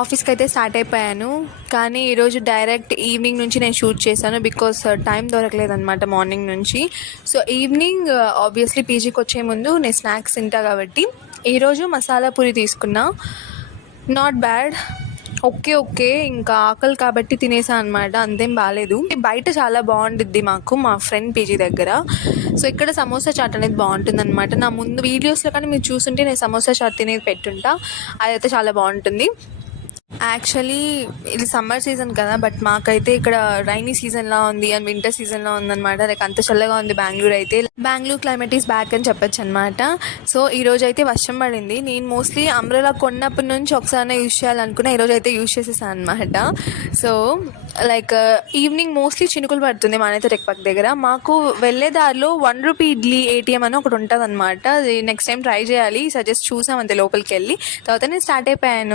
ఆఫీస్కి అయితే స్టార్ట్ అయిపోయాను. కానీ ఈరోజు డైరెక్ట్ ఈవినింగ్ నుంచి నేను షూట్ చేశాను. బికాస్ టైం దొరకలేదనమాట మార్నింగ్ నుంచి. సో ఈవినింగ్ ఆబ్వియస్లీ పీజీకి వచ్చే ముందు నేను స్నాక్స్ తింటా కాబట్టి ఈరోజు మసాలా పూరి తీసుకున్నా. నాట్ బ్యాడ్, ఓకే ఇంకా ఆకలి కాబట్టి తినేసా అనమాట. అంతేం బాగాలేదు. బయట చాలా బాగుంటుంది మాకు, మా ఫ్రెండ్ పీజీ దగ్గర. సో ఇక్కడ సమోసా చాట్ అనేది బాగుంటుంది అనమాట. నా ముందు వీడియోస్లో కానీ మీరు చూస్తుంటే నేను సమోసా చాట్ తినేది పెట్టుంటా. అదైతే చాలా బాగుంటుంది. యాక్చువల్లీ ఇది సమ్మర్ సీజన్ కదా, బట్ మాకైతే ఇక్కడ రైనీ సీజన్లా ఉంది అండ్ వింటర్ సీజన్లా ఉందన్నమాట. లైక్ అంత చల్లగా ఉంది బెంగళూరు అయితే. బెంగళూరు క్లైమేట్ ఈస్ బ్యాక్ అని చెప్పొచ్చు అనమాట. సో ఈరోజు అయితే వర్షం పడింది. నేను మోస్ట్లీ అంబ్రెలా కొన్నప్పటి నుంచి ఒకసారి యూజ్ చేయాలనుకున్నా, ఈరోజు అయితే యూజ్ చేసేసాను అనమాట. సో లైక్ ఈవినింగ్ మోస్ట్లీ చినుకులు పడుతుంది మానైతే టెక్పాక్ దగ్గర. మాకు వెళ్ళే దారిలో ₹1 ఇడ్లీ ఏటీఎం అని ఒకటి ఉంటుంది అనమాట. అది నెక్స్ట్ టైం ట్రై చేయాలి. సజెస్ట్ చూసాం అంతే లోపలికి వెళ్ళి. తర్వాత నేను స్టార్ట్ అయిపోయాను.